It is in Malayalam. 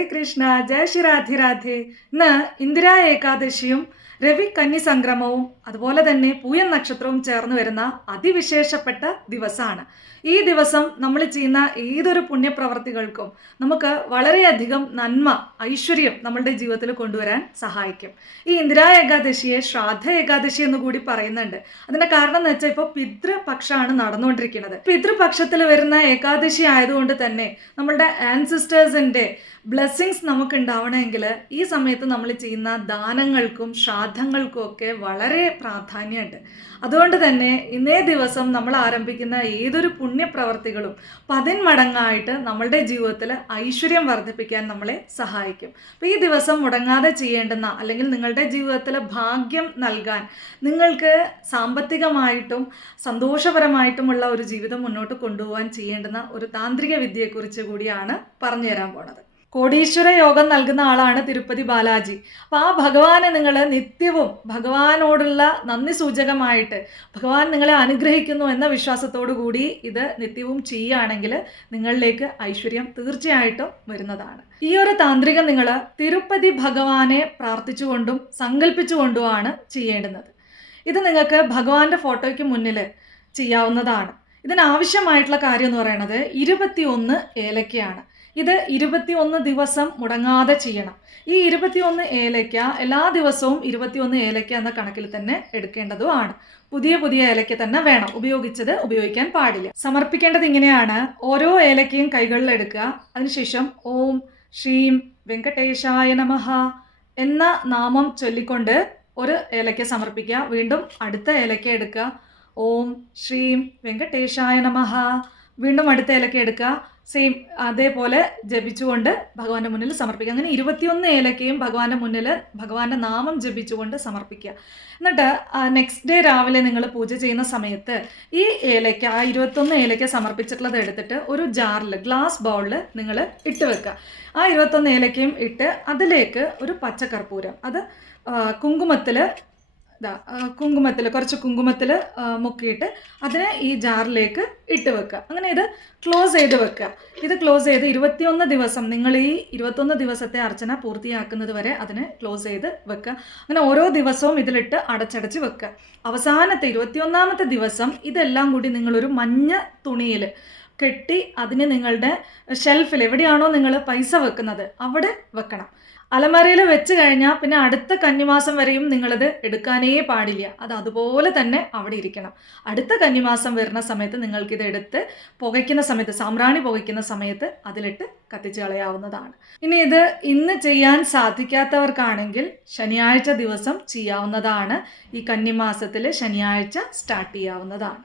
ഹരേ കൃഷ്ണ ജയ ശ്രീ രാധേ രാധേ. ഇന്ന് ഇന്ദിരാ ഏകാദശിയും രവി കന്നി സംക്രമവും. അതുപോലെ തന്നെ പൂയൻ നക്ഷത്രവും ചേർന്ന് വരുന്ന അതിവിശേഷപ്പെട്ട ദിവസമാണ്. ഈ ദിവസം നമ്മൾ ചെയ്യുന്ന ഏതൊരു പുണ്യപ്രവർത്തികൾക്കും നമുക്ക് വളരെയധികം നന്മ ഐശ്വര്യം നമ്മളുടെ ജീവിതത്തിൽ കൊണ്ടുവരാൻ സഹായിക്കും. ഈ ഇന്ദിരാ ഏകാദശിയെ ശ്രാദ്ധ ഏകാദശി എന്ന് കൂടി പറയുന്നുണ്ട്. അതിന്റെ കാരണം എന്ന് വെച്ചാൽ ഇപ്പോൾ പിതൃപക്ഷമാണ് നടന്നുകൊണ്ടിരിക്കുന്നത്. പിതൃപക്ഷത്തിൽ വരുന്ന ഏകാദശി ആയതുകൊണ്ട് തന്നെ നമ്മളുടെ ആൻസിസ്റ്റേഴ്സിന്റെ ബ്ലെസ്സിങ്സ് നമുക്ക് ഉണ്ടാവണമെങ്കിൽ ഈ സമയത്ത് നമ്മൾ ചെയ്യുന്ന ദാനങ്ങൾക്കും ശ്രാദ്ധങ്ങൾക്കും ഒക്കെ വളരെ പ്രാധാന്യമുണ്ട്. അതുകൊണ്ട് തന്നെ ഇന്നേ ദിവസം നമ്മൾ ആരംഭിക്കുന്ന ഏതൊരു പുണ്യപ്രവർത്തികളും പതിന്മടങ്ങായിട്ട് നമ്മളുടെ ജീവിതത്തിൽ ഐശ്വര്യം വർദ്ധിപ്പിക്കാൻ നമ്മളെ സഹായിക്കും. അപ്പോൾ ഈ ദിവസം മുടങ്ങാതെ ചെയ്യേണ്ടുന്ന അല്ലെങ്കിൽ നിങ്ങളുടെ ജീവിതത്തിൽ ഭാഗ്യം നൽകാൻ നിങ്ങൾക്ക് സാമ്പത്തികമായിട്ടും സന്തോഷപരമായിട്ടുമുള്ള ഒരു ജീവിതം മുന്നോട്ട് കൊണ്ടുപോകാൻ ചെയ്യേണ്ടുന്ന ഒരു താന്ത്രിക വിദ്യയെക്കുറിച്ച് കൂടിയാണ് പറഞ്ഞുതരാൻ പോണത്. കോടീശ്വര യോഗം നൽകുന്ന ആളാണ് തിരുപ്പതി ബാലാജി. അപ്പം ആ ഭഗവാനെ നിങ്ങൾ നിത്യവും ഭഗവാനോടുള്ള നന്ദി സൂചകമായിട്ട് ഭഗവാൻ നിങ്ങളെ അനുഗ്രഹിക്കുന്നു എന്ന വിശ്വാസത്തോടു കൂടി ഇത് നിത്യവും ചെയ്യുകയാണെങ്കിൽ നിങ്ങളിലേക്ക് ഐശ്വര്യം തീർച്ചയായിട്ടും വരുന്നതാണ്. ഈ ഒരു താന്ത്രികം നിങ്ങൾ തിരുപ്പതി ഭഗവാനെ പ്രാർത്ഥിച്ചുകൊണ്ടും സങ്കല്പിച്ചുകൊണ്ടുമാണ് ചെയ്യേണ്ടുന്നത്. ഇത് നിങ്ങൾക്ക് ഭഗവാന്റെ ഫോട്ടോയ്ക്ക് മുന്നിൽ ചെയ്യാവുന്നതാണ്. ഇതിനാവശ്യമായിട്ടുള്ള കാര്യം എന്ന് പറയുന്നത് ഇരുപത്തി ഒന്ന് ഏലക്കയാണ്. ഇത് ഇരുപത്തിയൊന്ന് ദിവസം മുടങ്ങാതെ ചെയ്യണം. ഈ ഇരുപത്തിയൊന്ന് ഏലയ്ക്ക എല്ലാ ദിവസവും ഇരുപത്തിയൊന്ന് ഏലയ്ക്ക എന്ന കണക്കിൽ തന്നെ എടുക്കേണ്ടതുമാണ് പുതിയ പുതിയ ഏലയ്ക്ക തന്നെ വേണം. ഉപയോഗിച്ചത് ഉപയോഗിക്കാൻ പാടില്ല. സമർപ്പിക്കേണ്ടത് ഇങ്ങനെയാണ്. ഓരോ ഏലക്കയും കൈകളിൽ എടുക്കുക. അതിനുശേഷം ഓം ശ്രീം വെങ്കടേശായ നമഹ എന്ന നാമം ചൊല്ലിക്കൊണ്ട് ഒരു ഏലയ്ക്ക സമർപ്പിക്കുക. വീണ്ടും അടുത്ത ഏലയ്ക്ക എടുക്കുക. ഓം ശ്രീം വെങ്കടേശായ നമഹ വീണ്ടും അടുത്ത ഏലക്ക എടുക്കുക. സെയിം അതേപോലെ ജപിച്ചുകൊണ്ട് ഭഗവാന്റെ മുന്നിൽ സമർപ്പിക്കുക. അങ്ങനെ ഇരുപത്തിയൊന്ന് ഏലക്കയും ഭഗവാന്റെ മുന്നിൽ ഭഗവാന്റെ നാമം ജപിച്ചുകൊണ്ട് സമർപ്പിക്കുക. എന്നിട്ട് നെക്സ്റ്റ് ഡേ രാവിലെ നിങ്ങൾ പൂജ ചെയ്യുന്ന സമയത്ത് ഈ ഏലയ്ക്ക ആ ഇരുപത്തൊന്ന് ഏലയ്ക്ക സമർപ്പിച്ചിട്ടുള്ളത് എടുത്തിട്ട് ഒരു ജാറിൽ ഗ്ലാസ് ബൗളിൽ നിങ്ങൾ ഇട്ട് വെക്കുക. ആ ഇരുപത്തൊന്ന് ഏലക്കയും ഇട്ട് അതിലേക്ക് ഒരു പച്ചക്കർപ്പൂരം അത് കുങ്കുമത്തിൽ ഇതാ കുങ്കുമത്തിൽ കുറച്ച് കുങ്കുമത്തിൽ മുക്കിയിട്ട് അതിനെ ഈ ജാറിലേക്ക് ഇട്ട് വെക്കുക. അങ്ങനെ ഇത് ക്ലോസ് ചെയ്ത് വെക്കുക. ഇത് ക്ലോസ് ചെയ്ത് ഇരുപത്തിയൊന്ന് ദിവസം നിങ്ങൾ ഈ ഇരുപത്തൊന്ന് ദിവസത്തെ അർച്ചന പൂർത്തിയാക്കുന്നത് വരെ അതിനെ ക്ലോസ് ചെയ്ത് വെക്കുക. അങ്ങനെ ഓരോ ദിവസവും ഇതിലിട്ട് അടച്ചടച്ച് വെക്കുക. അവസാനത്തെ ഇരുപത്തിയൊന്നാമത്തെ ദിവസം ഇതെല്ലാം കൂടി നിങ്ങളൊരു മഞ്ഞ തുണിയിൽ കെട്ടി അതിന് നിങ്ങളുടെ ഷെൽഫിൽ എവിടെയാണോ നിങ്ങൾ പൈസ വെക്കുന്നത് അവിടെ വെക്കണം. അലമാരയിൽ വെച്ച് കഴിഞ്ഞാൽ പിന്നെ അടുത്ത കന്നിമാസം വരെയും നിങ്ങളത് എടുക്കാനേ പാടില്ല. അത് അതുപോലെ തന്നെ അവിടെ ഇരിക്കണം. അടുത്ത കന്നിമാസം വരുന്ന സമയത്ത് നിങ്ങൾക്കിത് എടുത്ത് പുകയ്ക്കുന്ന സമയത്ത് സാമ്രാണി പുകയ്ക്കുന്ന സമയത്ത് അതിലിട്ട് കത്തിച്ച് കളയാവുന്നതാണ്. ഇനി ഇത് ഇന്ന് ചെയ്യാൻ സാധിക്കാത്തവർക്കാണെങ്കിൽ ശനിയാഴ്ച ദിവസം ചെയ്യാവുന്നതാണ്. ഈ കന്നിമാസത്തിൽ ശനിയാഴ്ച സ്റ്റാർട്ട് ചെയ്യാവുന്നതാണ്.